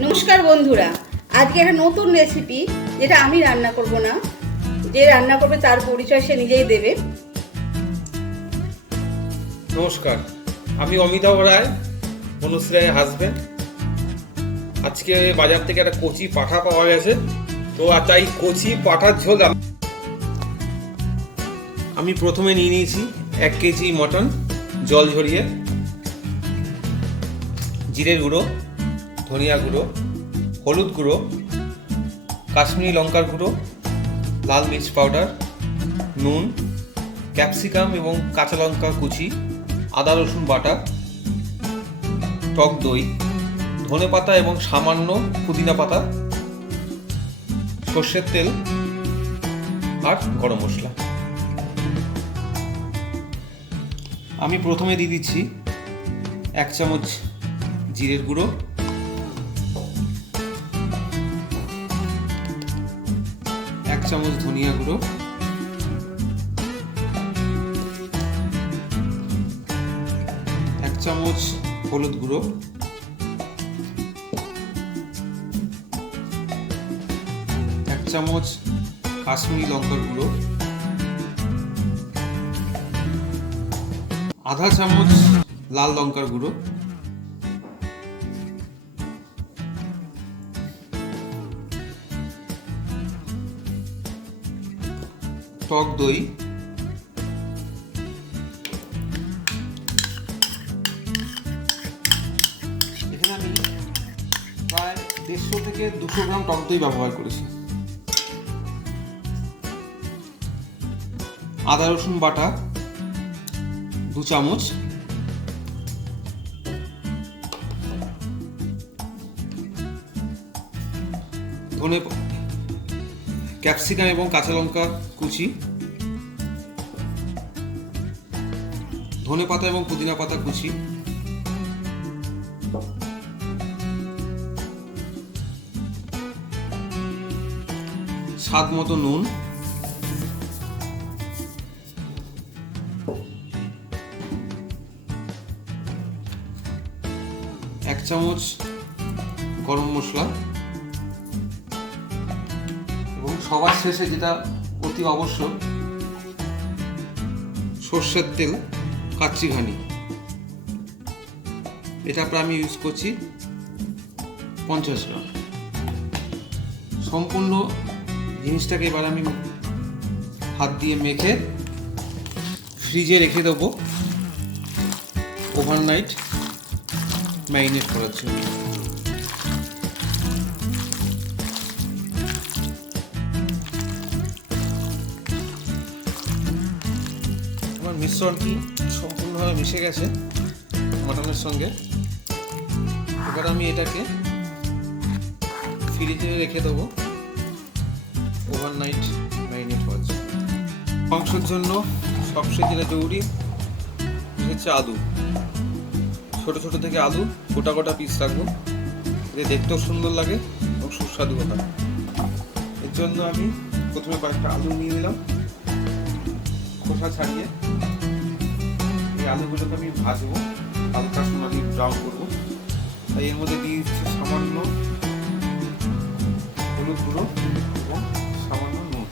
নমস্কার বন্ধুরা, আজকে একটা নতুন রেসিপি যেটা আমি রান্না করব না, যে রান্না করবে তার পরিচয় সে নিজেই দেবে। নমস্কার, আমি অমিতাভ রায়, অনুশ্রী রায়ের হাজবেন্ড। আজকে বাজার থেকে একটা কচি পাঁঠা পাওয়া গেছে, তো তাই কচি পাঁঠার ঝোল আমি প্রথমে নিয়ে নিয়েছি 1 কেজি মটন জল ঝরিয়ে, জিরের গুঁড়ো, ধনিয়া গুঁড়ো, হলুদ গুঁড়ো, কাশ্মীরি লঙ্কার গুঁড়ো, লাল মির্চ পাউডার, নুন, ক্যাপসিকাম এবং কাঁচা লঙ্কা কুচি, আদা রসুন বাটা, টক দই, ধনেপাতা এবং সামান্য পুদিনা পাতা, সর্ষের তেল আর গরম মশলা। আমি প্রথমে দিয়ে দিচ্ছি 1 চামচ জিরের গুঁড়ো, 1 চামচ ধনিয়া গুঁড়ো, 1 চামচ হলুদ গুঁড়ো, 1 চামচ কাশ্মীরি লঙ্কার গুঁড়ো, আধা চামচ লাল লঙ্কার গুঁড়ো, টক দই, এখানে আমি প্রায় 150 থেকে 200 গ্রাম টক দই ব্যবহার করেছি। আদা রসুন বাটা 2 চামচ, ধনে ক্যাপসিকাম এবং কাঁচা লঙ্কা কুচি, ধনে পাতা এবং পুদিনা পাতা কুচি, স্বাদ মতো নুন, এক চামচ গরম মশলা এবং সবার শেষে যেটা অতি আবশ্যক সর্ষের তেল কাচ্চি ঘানি। এটা প্রায় আমি ইউজ করছি 50 গ্রাম। সম্পূর্ণ জিনিসটাকে এবার আমি হাত দিয়ে মেখে ফ্রিজে রেখে দেবো ওভারনাইট ম্যারিনেট করার জন্য। আমার মিশ্রণটি সম্পূর্ণভাবে মিশে গেছে মটনের সঙ্গে। এবার আমি এটাকে ফ্রিজে রেখে দেবো ওভারনাইট ম্যারিনেট হওয়ার জন্য। মাংসের জন্য সবচেয়ে যেটা জরুরি হচ্ছে আলু। ছোট ছোট থেকে আলু গোটা গোটা পিস রাখবো, এতে দেখতেও সুন্দর লাগে এবং সুস্বাদু হয়। এর জন্য আমি প্রথমে কয়েকটা আলু নিয়ে নিলাম, খোসা ছাড়িয়ে। এই আলুগুলোকে আমি ভাজবো, হালকা সোনালি ব্রাউন করবো। তাই এর মধ্যে দিয়ে দিচ্ছে সামান্য হলুদ গুঁড়ো এবং সামান্য নুন।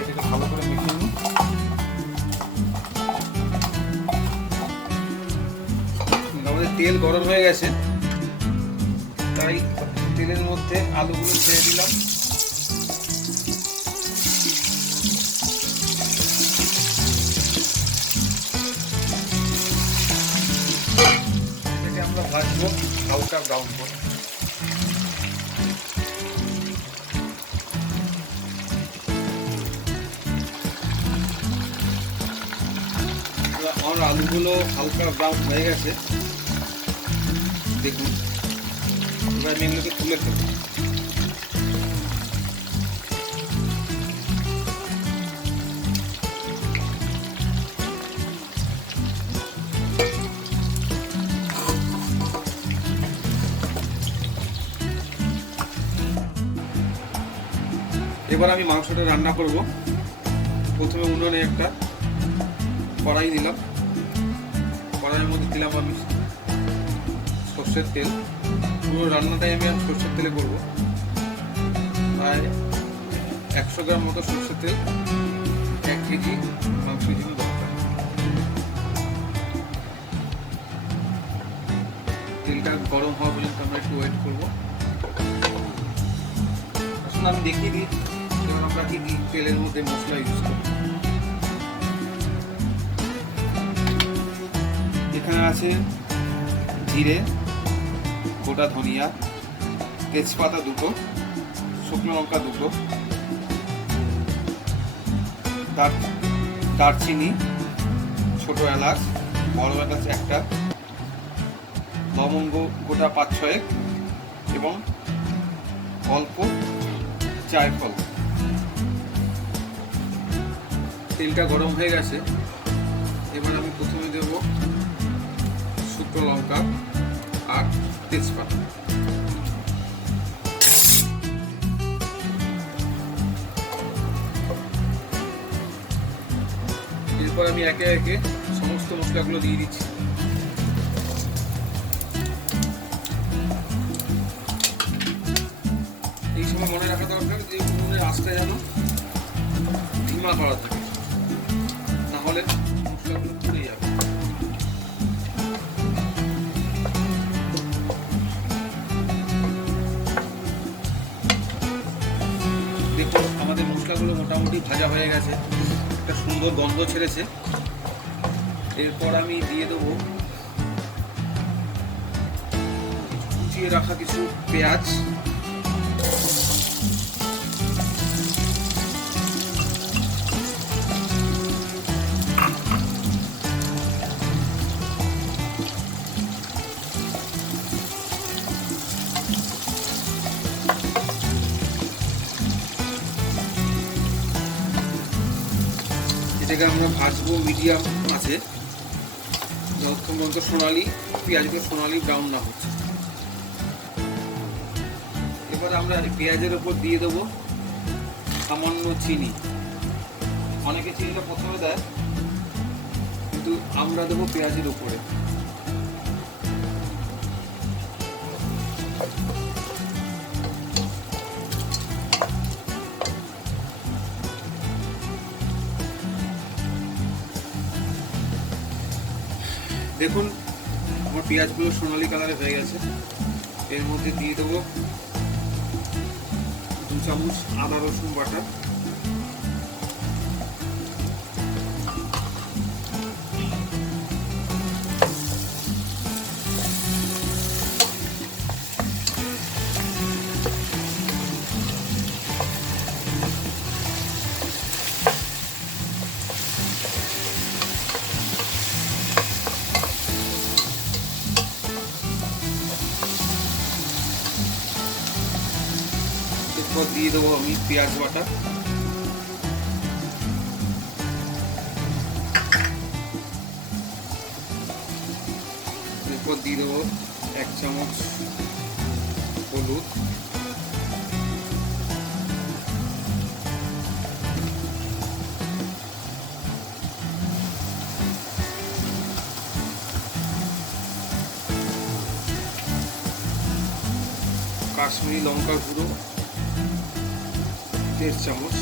এটাকে ভালো করে মিশিয়ে নিই। আমাদের তেল গরম হয়ে গেছে, তাই তেলের মধ্যে আলুগুলো ছেড়ে দিলাম। এটাকে আমরা ভাজবো হালকা ব্রাউন করে। আমার আলুগুলো হালকা ব্রাউন হয়ে গেছে, দেখুন। এবার আমি এগুলোকে তুলে ফেলবো। এবার আমি মাংসটা রান্না করব। প্রথমে উনুনে একটা কড়াই নিলাম, কড়াইয়ের মধ্যে দিলাম আমি সর্ষের তেল। পুরো রান্নাটাই আমি আর সর্ষের তেলে করবো। প্রায় 100 গ্রাম মতো সর্ষের তেল 1 কেজি মাংসের জন্য দরকার। তেলটা গরম হওয়া পর্যন্ত আমরা একটু ওয়েট করবো। আসলে আমি দেখিয়ে দিই যেমন আমরা কি তেলের মধ্যে মশলা ইউজ করি। এখানে আছে জিরে, গোটা ধনিয়া, তেজপাতা 2টো, শুকনো লঙ্কা 2টো, দারচিনি, ছোট এলাচ, বড় এলাচ 1টা, লবঙ্গ গোটা 5-6 এবং অল্প জায়ফল। তেলটা গরম হয়ে গেছে। এবার আমি প্রথমে দেব শুকনো লঙ্কা আর তেজপাতা। এরপর আমি একে একে সমস্ত মশলাগুলো দিয়ে দিচ্ছি। এই সময় মনে রাখা দরকার যে উনুনের আঁচটা যেন ধীমা করা থাকে, না হলে মশলাগুলো পুড়ে যাবে। দেখুন আমাদের মশলাগুলো মোটামুটি ভাজা হয়ে গেছে, একটা সুন্দর গন্ধ ছেড়েছে। এরপর আমি দিয়ে দেবো কুচিয়ে রাখা কিছু পেঁয়াজ, এটাকে আমরা ভাজবো মিডিয়াম আছে যতক্ষণ পর্যন্ত সোনালি পেঁয়াজগুলো সোনালি ব্রাউন না হচ্ছে। এবার আমরা পেঁয়াজের উপর দিয়ে দেবো সামান্য চিনি। অনেকে চিনিটা প্রথমে দেয়, কিন্তু আমরা দেবো পেঁয়াজের উপরে। দেখুন আমার পেঁয়াজগুলো সোনালি কালারে হয়ে গেছে। এর মধ্যে দিয়ে দেবো 2 চামচ আদা রসুন বাটা, এরপর দিয়ে দেবো আমি পেঁয়াজ বাটা, এরপর দিয়ে দেবো 1 চামচ হলুদ, কাশ্মীরি লঙ্কার গুঁড়ো 1.5 চামচ,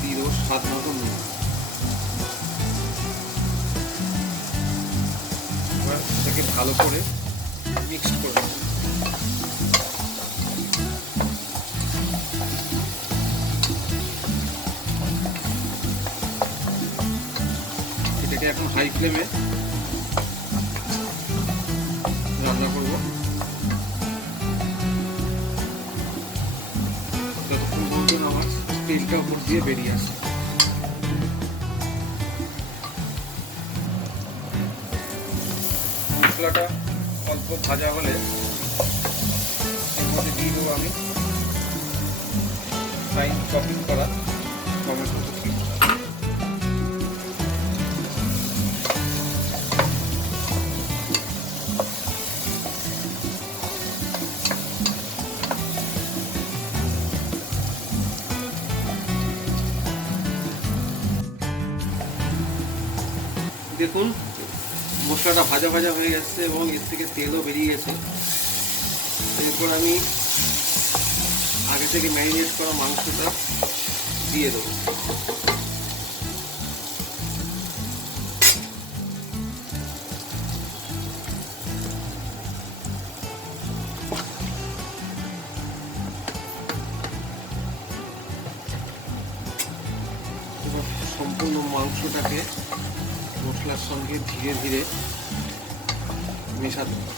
দিয়ে দেবো স্বাদ মতো নুন। এবার এটাকে ভালো করে মিক্স করে নেব। এটাকে এখন হাই ফ্লেমে রান্না করব যতক্ষণ পর্যন্ত আমার তেলটা উপর দিয়ে বেরিয়ে আসে। মশলাটা অল্প ভাজা হলে এর মধ্যে দিয়ে দেবো আমি ফাইন চপিং করা টমেটো কুচি, দেখুন মশলাটা ভাজা ভাজা হয়ে যাচ্ছে এবং এর থেকে তেলও বেরিয়ে গেছে। এরপর আমি আগে থেকে ম্যারিনেট করা মাংসটা দিয়ে দেবো। এবার সম্পূর্ণ মাংসটাকে মশলার সঙ্গে ধীরে ধীরে মেশাতে হবে।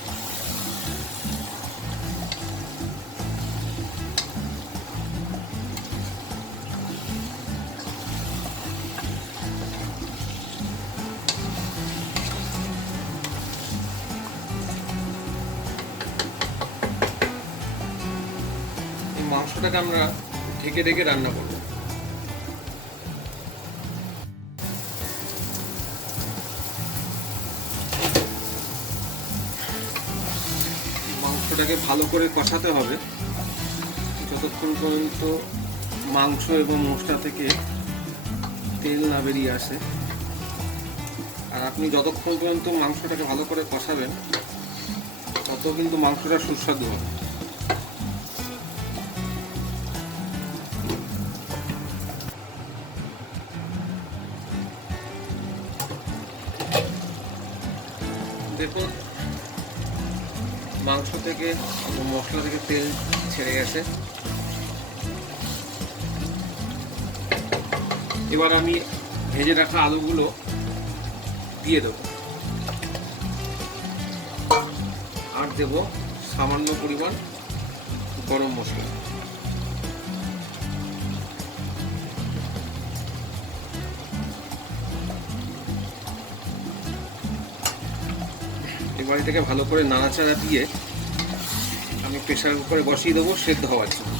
এই মাংসটাকে আমরা ঢেকে ঢেকে রান্না করব। মাংসটাকে ভালো করে কষাতে হবে যতক্ষণ পর্যন্ত মাংস এবং মশলা থেকে তেল না বেরিয়ে আসে। আর আপনি যতক্ষণ পর্যন্ত মাংসটাকে ভালো করে কষাবেন তত কিন্তু মাংসটা সুস্বাদু হবে। দেখুন মাংস থেকে মশলা থেকে তেল ছেড়ে গেছে। এবার আমি ভেজে রাখা আলুগুলো দিয়ে দেব আর দেব সামান্য পরিমাণ গরম মশলা। এবার এটাকে ভালো করে নাড়াচাড়া দিয়ে আমি প্রেসার কুকারে বসিয়ে দেবো সেদ্ধ হওয়ার জন্য।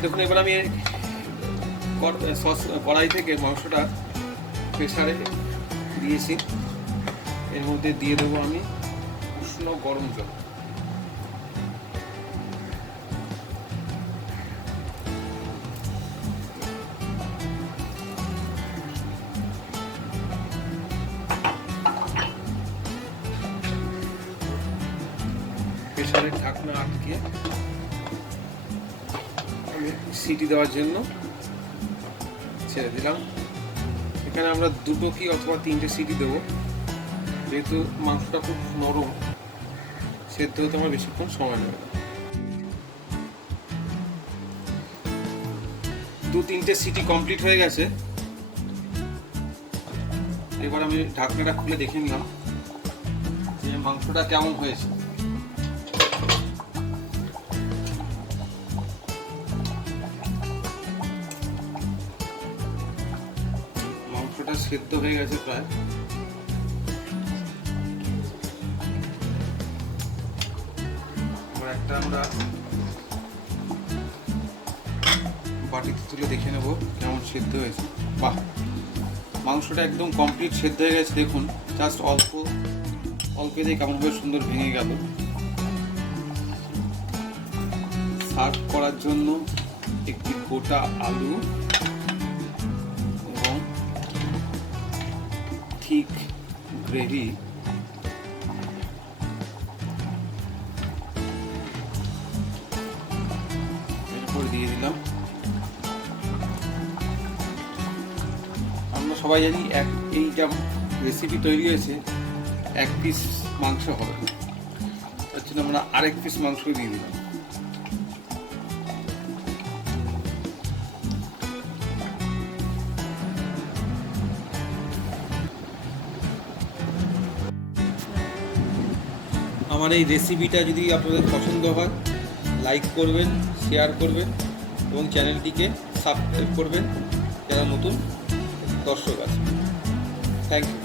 দেখুন এবার আমি কড়াই থেকে মাংসটা প্রেসারে দিয়েছি। এর মধ্যে দিয়ে দেবো আমি উষ্ণ গরম জল। প্রেসারের ঢাকনা আটকে আমি সিটি দেওয়ার জন্য ছেড়ে দিলাম। এখানে আমরা 2 কি অথবা 3টে সিটি দেবো, যেহেতু মাংসটা খুব নরম সেদ্ধ হতে আমার বেশিক্ষণ সময় নেবে না। 2-3টে সিটি কমপ্লিট হয়ে গেছে। এবার আমি ঢাকনাটা খুলে দেখে নিলাম যে মাংসটা কেমন হয়েছে। মাংসটা সেদ্ধ হয়ে গেছে প্রায়। একটা আমরা বাটিতে তুলে দেখে নেব কেমন সেদ্ধ হয়েছে। বাহ, মাংসটা একদম কমপ্লিট সেদ্ধ হয়ে গেছে। দেখুন জাস্ট অল্পেতেই কেমনভাবে সুন্দর ভেঙে গেল। সার্ভ করার জন্য একটি গোটা আলু এবং ঠিক গ্রেভি দিয়ে দিলাম। আমরা সবাই জানি এইটা রেসিপি তৈরি হয়েছে 1 পিস মাংস হবে, তার জন্য আমরা আরেক পিস মাংস দিয়ে দিলাম। আমার এই রেসিপিটা যদি আপনাদের পছন্দ হয় লাইক করবেন, শেয়ার করবেন এবং চ্যানেলটিকে সাবস্ক্রাইব করবেন যারা নতুন দর্শক আছে। Thank you.